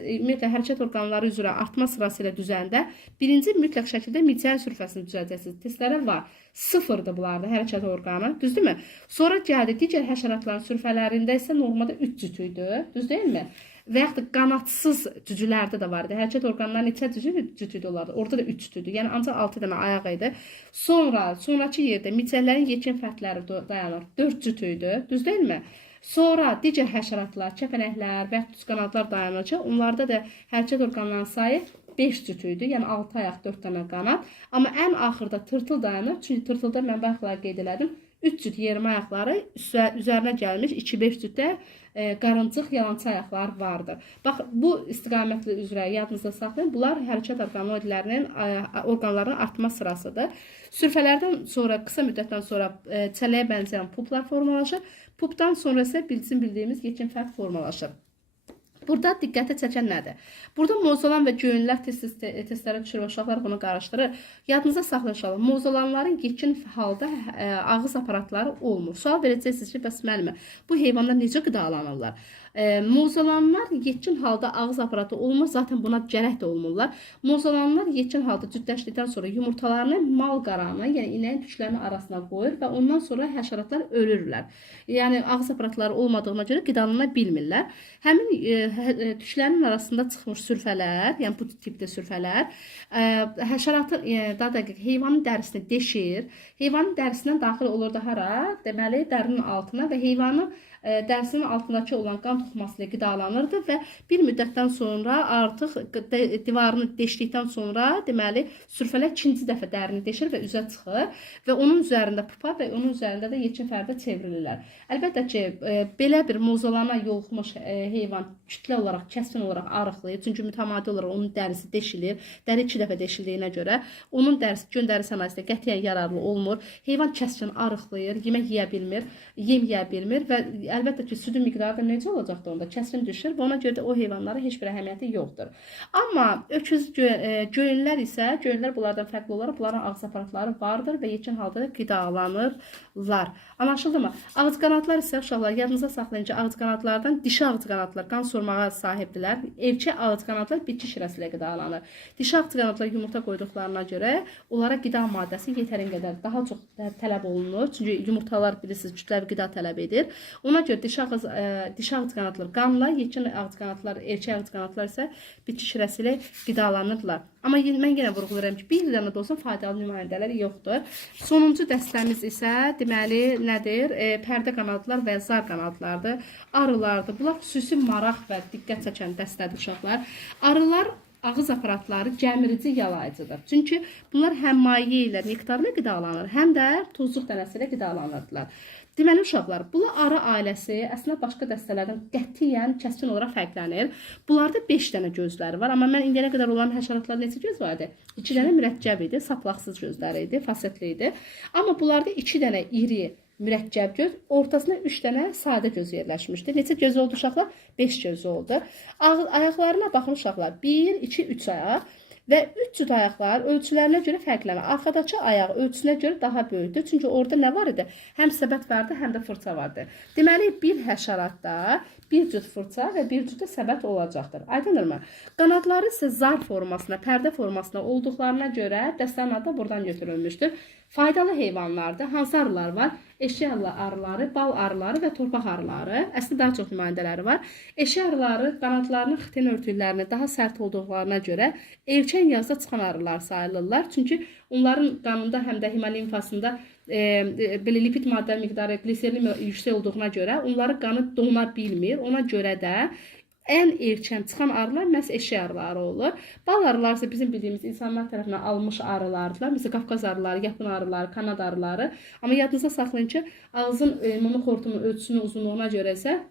ümumiyyətlə hərəkət orqanları üzrə artma sırası ilə düzəndə birinci mütləq şəkildə midcəyin sürfəsini düzəltəcəksiniz. Testləri var. 0'dır bunlarda hərəkət orqanı, düzdürmü? Sonra gəldi digər həşəratların sürfələrində isə normalda 3 cütüydü, düz deyilmi? Və yaxud da qanadsız cücülərdə də var idi. Hərəkət orqanları neçə cütüydü olardı? Orada da 3 cütüydü. Yəni ancaq 6 dənə ayaq idi. Sonrakı yerdə midcələrin yekun fətləri dayanır. 4 cütüydü, düz deyilmi? Sonra digər həşəratlar, kəpənəklər və yaxud qanadlar dayanacaq. Onlarda da hərəkət orqanlarının sayı 5 cütüydü. Yəni 6 ayaq, 4 dənə qanad. Amma ən axırda tırtıl dayanır. Çünki tırtılda mən bayaqlar qeyd elədim. 3 cüt yermə ayaqları üzərinə gəlmiş 2-5 cütdə qarıncıq yalançı ayaqlar vardır. Bax, bu istiqamətli üzrə yadınızda saxlayın. Bunlar hərəkət orqanlarının artma sırasıdır. Sürfələrdən sonra, qısa müddətdən sonra çələyə bənzəyən puplar formalaşır. Pupdan sonra isə bildiyimiz yekun fərd formalaşır. Burada diqqəti çəkən nədir? Burada mozolan və göyünlər testlərə düşür və uşaqlar bunu qarışdırır. Yadınıza saxlayın uşaqlar, mozolanların yekun halda ağız aparatları olmur. Sual verəcəksiniz ki, bəs müəllimə, bu heyvanlar necə qidalanırlar? Mozolanlar yekun halda ağız aparatı olmur, zaten buna gərək də olmurlar. Mozolanlar yekun halda cütləşdikdən sonra yumurtalarını mal qaranı, yəni inəyin tüklərinin arasına qoyur və ondan sonra həşəratlar ölürlər. Yəni ağız aparatları olmadığına görə qidalana bilmirlər. Həmin tüklərin arasında çıxmış sürfələr, yəni bu tipdə sürfələr, həşəratın, daha dəqiq, heyvanın dərisini deşir. Heyvanın dərisindən daxil olur da hara? Deməli, dərinin altına və heyvanın dərisinin altındakı olan qan toxuması ilə qidalanırdı və bir müddətdən sonra artıq divarını deşdikdən sonra deməli sürfələr ikinci dəfə dərini deşir və üzə çıxır və onun üzərində pupa və onun üzərində də yekun fərdə çevrilirlər. Əlbəttə ki, belə bir mozolana yoluxmuş heyvan kütlə olaraq, kəskin olaraq arıqlayır. Çünki mütəmadi olaraq onun dərisi deşilir. Dəri 2 dəfə deşildiyinə görə onun dərisi gün dərisi analizində qətiyyən yararlı olmur. Heyvan kəskin arıqlayır, yemək yeyə bilmir, yem yeyə bilmir və əlbəttə ki, südün miqdarı da necə olacaqdır onda? Kəskin düşür və ona görə də o heyvanlara heç bir əhəmiyyəti yoxdur. Amma öküz göyünlər isə, göyünlər bunlardan fərqli olaraq bunların ağız aparatları vardır və yekun halda qidalanırlar. Anlaşıldı mı? Ağız qanadlar isə uşaqlar yadınıza saxlayın ki, ağız qanadlardan dişi ağız qanadlar qan sormağa sahibdirlər. Erkək ağız qanadlar bitki şirəsi ilə qidalanır. Dişi ağız qanadlar yumurta qoyduqlarına görə onlara qida maddəsi yetərin qədər daha çox tələb olunur. Çünki yumurtalar bilirsiniz kütləvi qida tələb edir. Ona görə dişi ağız qanadlar qanla, yekun ağız qanadlar, erkək ağız qanadlar isə bitki şirəsi ilə qidalanırlar. Amma mən yenə vurğuluram ki, bir dənə də olsa faydalı nümayəndələri yoxdur. Sonuncu dəstəmiz isə deməli nədir? Pərdə qanadlar və zar qanadlardır. Arılardır. Bunlar xüsusi maraq və diqqət çəkən dəstədir uşaqlar. Arılar ağız aparatları gəmirici yalayıcıdır. Çünki bunlar həm maye ilə, nektarla qidalanır, həm də tozluq dənəsi ilə qidalanırlar. Deməli uşaqlar, bu arı ailəsi əslində başqa dəstələrdən qətiyyən kəskin olaraq fərqlənir. Bunlarda 5 dənə gözləri var, amma mən indiyənə qədər olan həşəratlarda neçə göz var idi? 2 dənə mürəkkəb idi, saplaqsız gözləri idi, fasetli idi. Amma bunlarda 2 dənə iri mürəkkəb göz, ortasına 3 dənə sadə göz yerləşmişdir. Neçə göz oldu uşaqlar? 5 göz oldu. Ayaqlarına baxın uşaqlar, 1, 2, 3 ayaq. Və 3 cüt ayaqlar ölçülərinə görə fərqlənir. Arxadakı ayaq ölçüsünə görə daha böyükdür. Çünki orada nə var idi? Həm səbət vardı, həm də fırça vardı. Deməli, bir həşəratda bir cüt fırça və bir cüt də səbət olacaqdır. Aydınırmı? Qanadları isə zar formasına, pərdə formasına olduqlarına görə dəstənin adı buradan götürülmüşdür. Faydalı heyvanlardır. Hansı arılar var? Eşək arıları, bal arıları və torpaq arıları. Əslində daha çox nümayəndələri var. Eşək arıları qanadlarının xitin örtüklərini daha sərt olduqlarına görə erkən yazda çıxan arılar sayılırlar. Çünki onların qanında həm də hemolimfasında belə lipid maddə miqdarı, gliserin yüksək olduğuna görə onların qanı dona bilmir. Ona görə də ən erkən çıxan arılar məhz eşək arıları olur. Bal arıları isə bizim bildiyimiz insanlar tərəfindən almış arılardılar. Mesela Qafqaz arıları, Yapon arıları, Kanad arıları. Amma yadınıza saxlayın ki, ağzın ümumi xortumun ölçüsünün uzunluğuna görə isə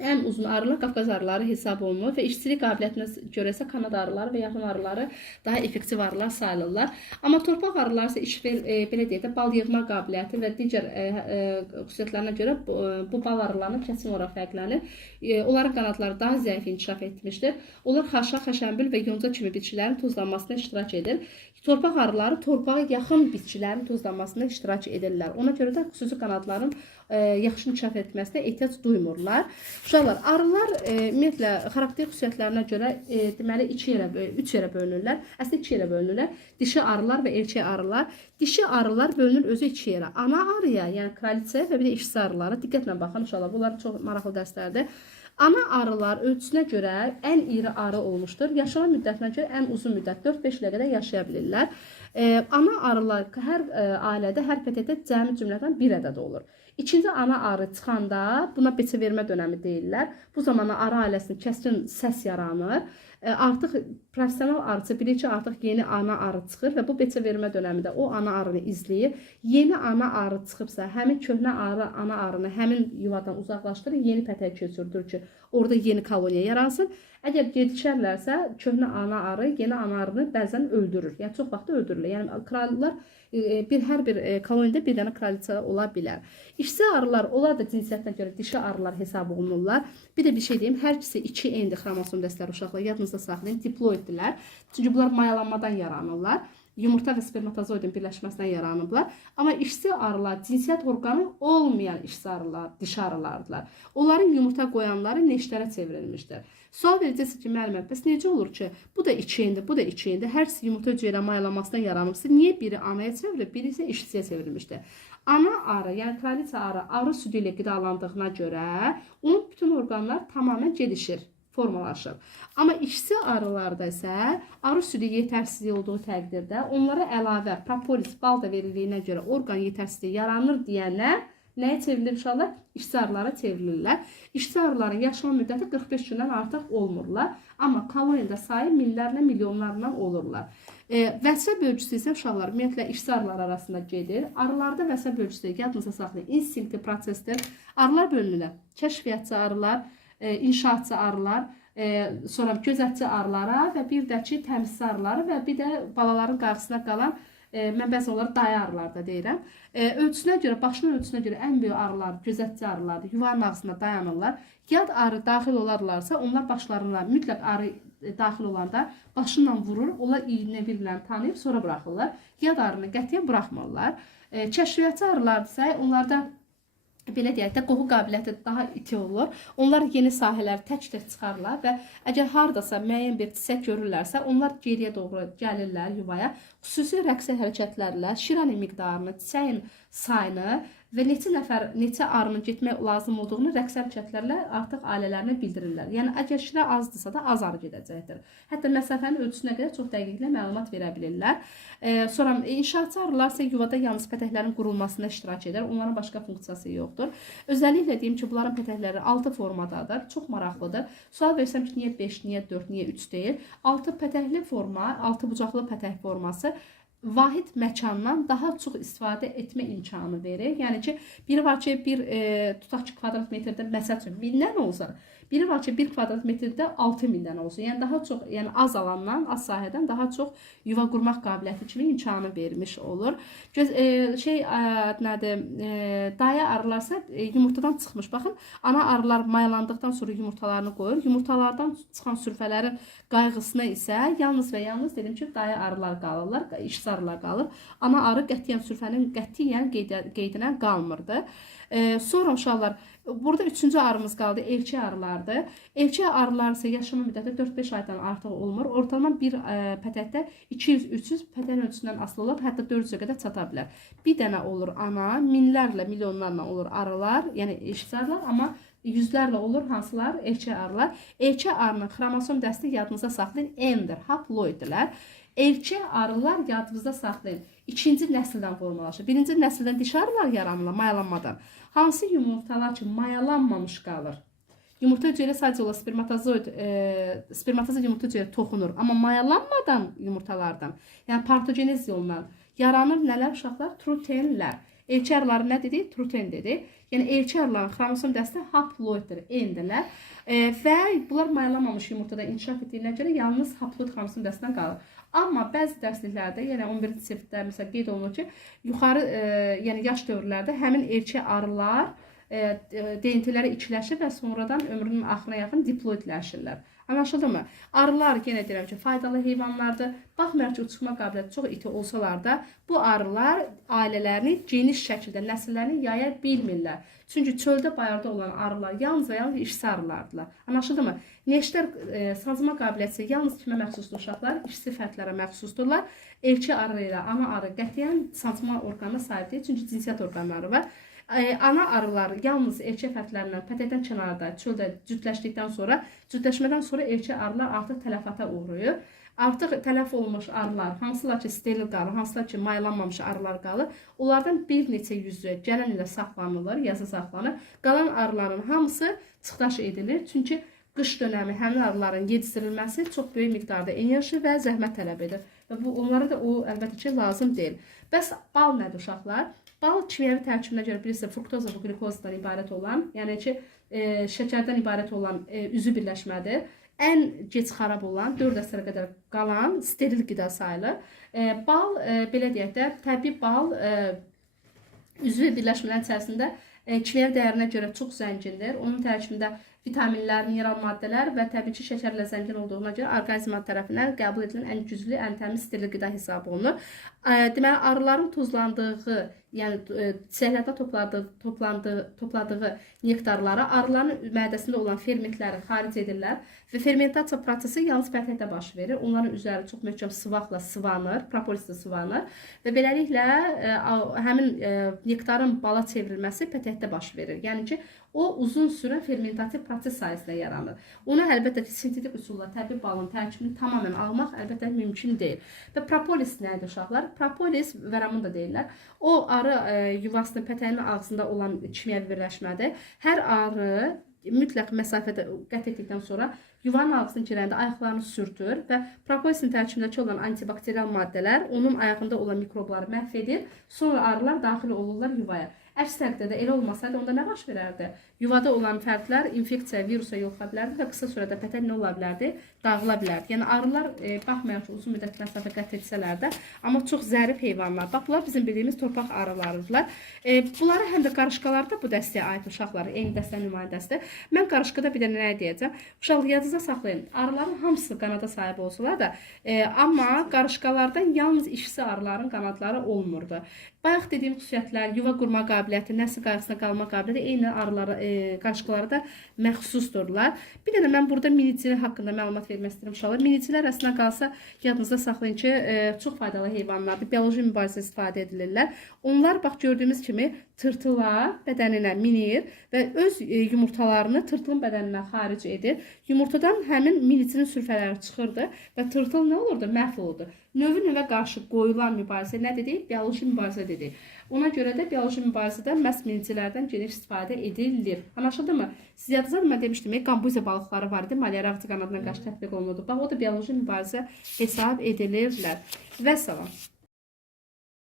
ən uzun arılar Qafqaz arıları hesab olunur və işçilik qabiliyyətinə görə isə Kanad arıları və Yapon arıları daha effektiv arılar sayılırlar. Amma torpaq arıları isə belə deyək də bal yığma qabiliyyəti və digər xüsusiyyətlərinə görə bu bal arılarının kəsin olaraq fərqlənir. Onların qanadları daha zəif inkişaf etmişdir. Onlar xaşa, xəşənbil və yonca kimi bitkilərin tozlanmasına iştirak edir. Torpaq arıları torpağa yaxın bitkilərin tozlanmasına iştirak edirlər. Ona görə də xüsusi qanadların yaxşı inkişaf etməsinə ehtiyac duymurlar. Uşaqlar, arılar ümumiyyətlə xarakter xüsusiyyətlərinə görə deməli 3 yerə bölünürlər. Əslində 2 yerə bölünürlər. Dişi arılar və erkək arılar. Dişi arılar bölünür özü 2 yerə. Ana arıya, yəni kraliçaya və bir də işçi arılara diqqətlə baxın uşaqlar. Bunlar çox maraqlı dərslərdir. Ana arılar ölçüsünə görə ən iri arı olmuşdur. Yaşama müddətinə görə ən uzun müddət 4-5 ilə qədər yaşaya bilirlər. Ana arılar hər ailədə, hər pətəkdə cəmi cümlədən bir ədəd olur. İkinci ana arı çıxanda buna beçə vermə dönəmi deyirlər. Bu zamana arı ailəsinin kəskin səs yaranır. Artıq professional arıcı bilir ki, artıq yeni ana arı çıxır və bu beçə vermə dönəmində o ana arını izləyir. Yeni ana arı çıxıbsa, həmin köhnə ana arını həmin yuvadan uzaqlaşdırır, yeni pətək köçürdür ki, orada yeni koloniya yaransın. Əgər gecikərlərsə, köhnə ana arı yeni ana arını bəzən öldürür. Yəni çox vaxt öldürürlər. Yəni krallar hər bir koloniyada bir dənə kraliça ola bilər. İşçi arılar, onlar da cinsiyyətinə görə dişi arılar hesab olunurlar. Bir də bir şey deyim, hər ikisi 2 endi xromosom dəstələri uşaqlar yadınızda saxlayın, diploiddirlər. Çünki bunlar mayalanmadan yaranırlar. Yumurta və spermatozoidin birləşməsindən yaranıblar. Amma işçi arılar cinsiyyət orqanı olmayan işçi arılar, dişi arılardılar. Onların yumurta qoyanları neşterə çevrilmişdir. Sual verəcəksiniz ki, müəllimə, bəs necə olur ki, bu da 2 endi, bu da 2 endi, hər ikisi yumurta hüceyrə mayalanmasından yaranıbsa, niyə biri anaya çevrilib, biri isə işçiyə çevrilmişdir? Ana arı, yəni kraliça arı südü ilə qidalandığına görə onun bütün orqanlar tamamilə gedişir, formalaşır. Amma işçi arılarda isə arı südü yetərsizliyi olduğu təqdirdə onlara əlavə propolis, bal da verildiyinə görə orqan yetərsizliyi yaranır deyənlər nəyə çevrilir uşaqlar? İşçi arılara çevrilirlər. İşçi arıların yaşama müddəti 45 gündən artıq olmurlar. Amma koloniyada sayı minlərlə, milyonlarla olurlar. Vəzifə bölgüsü isə uşaqlar ümumiyyətlə işçi arılar arasında gedir. Arılarda vəzifə bölgüsü yadınıza saxlayın. İnstinktiv prosesdir. Arılar bölünürlər. Kəşfiyyatçı arılar, inşaatçı arılar, sonra gözətçi arılara və bir də ki, təmizçi arıları və bir də balaların qarşısına qalan mən bəzən onları dayı arılar da deyirəm. Ölçüsünə görə, başının ölçüsünə görə ən böyük arılar gözətçi arılardır. Yuvanın ağzında dayanırlar. Yad arı daxil olarlarsa, onlar başlarına mütləq arı daxil olanda başından vurur, onlar iynə bir-birini tanıyıb sonra buraxırlar. Yad arını qətiyyən buraxmırlar. Kəşfiyyatçı arılardırsa, onlarda belə deyək də, qoxu qabiliyyəti daha iti olur. Onlar yeni sahələri tək-tək çıxarlar və əgər haradasa müəyyən bir çiçək görürlərsə, onlar geriyə doğru gəlirlər yuvaya. Xüsusi rəqsi hərəkətlərlə şirani miqdarını, çiçəyin sayını və neçə arının getmək lazım olduğunu rəqs hərəkətlərlə artıq ailələrinə bildirirlər. Yəni, əgər şirə azdırsa da az arı gedəcəkdir. Hətta məsafənin ölçüsünə qədər çox dəqiqliklə məlumat verə bilirlər. Sonra inşaatçı arılar isə yuvada yalnız pətəklərin qurulmasına iştirak edir. Onların başqa funksiyası yoxdur. Özəlliklə deyim ki, bunların pətəkləri 6 formadadır. Çox maraqlıdır. Sual versəm ki, niyə 5, niyə 4, niyə 3 deyil? 6 pətəkli forma, 6 bucaqlı pətək forması vahid məkandan daha çox istifadə etmə imkanı verir. Yəni ki, biri var ki, tutaq ki, kvadrat metrdə məsəl üçün 1000-dən olsa, biri var ki, 1 kvadrat metrdə 6000-dən olsun. Yəni daha çox, yəni az alandan, az sahədən daha çox yuva qurmaq qabiliyyəti kimi imkanı vermiş olur. Daya arılarsa yumurtadan çıxmış. Baxın, ana arılar mayalandıqdan sonra yumurtalarını qoyur. Yumurtalardan çıxan sürfələrin qayğısına isə yalnız və yalnız dedim ki, daya arılar qalırlar, işçi arılar qalır. Ana arı qətiyyən sürfənin qətiyyən qeydinə qalmırdı. Sonra uşaqlar, burada 3-cü arımız qaldı, elçi arılardır. Elçi arılar isə yaşama müddəti 4-5 aydan artıq olmur. Ortalama bir pətəkdə 200-300 pətəyin ölçüsündən asılı olur, hətta 400-ə qədər çata bilər. Bir dənə olur ana, minlərlə, milyonlarla olur arılar, yəni elçi arılar, amma yüzlərlə olur hansılar? Elçi arılar. Elçi arının xromosom dəsti yadınıza saxlayın, N-dir, haploiddirlər. Elçi arılar yadınızda saxlayın. 2-ci nəsildən formalaşır. 1-ci nəsildən dişi arılar yaranırlar mayalanmadan. Hansı yumurtalar ki mayalanmamış qalır? Yumurta hüceyrə sadəcə olaraq spermatozoid yumurta hüceyrə toxunur. Amma mayalanmadan yumurtalardan, yəni partogenez yolundan yaranır nələr uşaqlar? Trutenlər. Elçi arıları nə dedi? Truten dedi. Yəni elçi arıların xromosom dəsti haploiddir, N-dirlər. Və bunlar mayalanmamış yumurtada inkişaf etdiyinə görə yalnız haploid xromosom dəstindən qalır. Amma bəzi dərsliklərdə, yəni 11-ci sinifdə məsələn qeyd olunur ki, yuxarı, yəni yaş dövrlərdə həmin elçi arılar DNT-ləri ikiləşir və sonradan ömrünün axırına yaxın diploidləşirlər. Anlaşıldı mı? Arılar yenə deyirəm ki, faydalı heyvanlardır. Baxmayaraq ki, uçma qabiliyyəti çox iti olsalar da, bu arılar ailələrini geniş şəkildə nəsillərini yaya bilmirlər. Çünki çöldə, bayırda olan arılar yalnız və yalnız işsi arılardılar. Anlaşıldı mı? Neşter sancma qabiliyyəti yalnız kimə məxsusdur uşaqlar? İşsi fərdlərə məxsusdurlar. Evçi arı ilə ana arı qətiyyən sancma orqanına sahib deyil, çünki cinsiyyət orqanları var. Ana arılar yalnız evçi fərdlərlə pətəkdən kənarda, çöldə cütləşdikdən sonra, cütləşmədən sonra evçi arılar artıq tələfata uğrayır. Artıq tələf olmuş arılar, hansılar ki steril qalır, hansılar ki maylanmamış arılar qalır, onlardan bir neçə yüzü gələn ilə saxlanılır, yazı saxlanır. Qalan arıların hamısı çıxdaş edilir, çünki qış dönəmi həmin arıların yetişdirilməsi çox böyük miqdarda enerji və zəhmət tələb edir. Və bu onlara da o əlbəttə ki lazım deyil. Bəs bal nədir uşaqlar? Bal kimyəvi tərkibinə görə bilirsiniz, fruktoza və qlukozdan ibarət olan, yəni ki şəkərdən ibarət olan üzü birləşmədir. Ən gec xarab olan 4 əsrə qədər qalan steril qida sayılır. Bal belə deyək də, təbii bal üzvü birləşmələrin içərisində kimyəvi dəyərinə görə çox zəngindir. Onun tərkibində vitaminlər, mineral maddələr və təbii ki, şəkərlə zəngin olduğuna görə orqanizm tərəfindən qəbul edilən ən güclü, ən təmiz steril qida hesab olunur. Deməli, arıların tozlandığı, yəni çiçəklərdə topladığı nektarları arıların mədəsində olan fermentləri xaric edirlər və fermentasiya prosesi yalnız pətəkdə baş verir. Onların üzəri çox möhkəm sıvaqla sıvanır, propolislə sıvanır və beləliklə həmin nektarın bala çevrilməsi pətəkdə baş verir. Yəni ki, o uzun sürən fermentativ proses sayəsində yaranır. Onu əlbəttə ki, sintetik üsulla təbii balın tərkibini tamamən almaq əlbəttə mümkün deyil. Və propolis nədir uşaqlar? Propolis, vəramun da deyirlər. O arı yuvasının pətəyinin ağzında olan kimyəvi birləşmədir. Hər arı mütləq məsafədə qət etdikdən sonra yuvanın ağzına girəndə ayaqlarını sürtür və propolisin tərkibindəki olan antibakterial maddələr onun ayağında olan mikrobları məhv edir. Sonra arılar daxil olurlar yuvaya. Əks təqdirdə elə olmasaydı, onda nə baş verərdi? Yuvada olan fərdlər infeksiya, virusa yoluxa bilərdi və qısa sürədə pətək nə ola bilərdi? Dağıla bilərdi. Yəni arılar baxmayaraq ki, uzun müddət məsafə qət etsələr də, amma çox zərif heyvanlar. Bax, bunlar bizim bildiyimiz torpaq arılarıdırlar. Bunları həm də qarışqalarda bu dəstəyə aid uşaqları, eyni dəstənin nümayəndəsidir. Mən qarışqada bir də nə deyəcəm? Uşaqlar yadınızda saxlayın. Arıların hamısı qanada sahib olsalar da, amma qarışqalardan yalnız işsi arıların qanadları olmurdu. Bayaq dediyim xüsusiyyətlər, yuva qurma qabiliyyəti, nəsil qayğısına qalma qabiliyyəti eyni arılara, qarışqalara da məxsusdurlar. Bir də mən burada minicilər haqqında məlumat vermək istəyirəm uşaqlar. Minicilər əslində qalsa yadınızda saxlayın ki, çox faydalı heyvanlardır. Bioloji mübarizə istifadə edilirlər. Onlar bax gördüyümüz kimi tırtıla bədəninə minir və öz yumurtalarını tırtılın bədənindən xaric edir. Yumurtadan həmin minicinin sürfələri çıxırdı və tırtıl nə olurdu? Məhv olurdu. Növə qarşı qoyulan mübarizə nə dedik? Bioloji mübarizə dedik. Ona görə də bioloji mübarizədə məhz miniclərdən geniş istifadə edilir. Anlaşıldı mı? Siz yadınızda mən demişdim, qambuziya balıqları var idi, malyar ağzı qanadından qarşı tətbiq olunurdu. Bax, o da bioloji mübarizə hesab edilirlər. Və salam.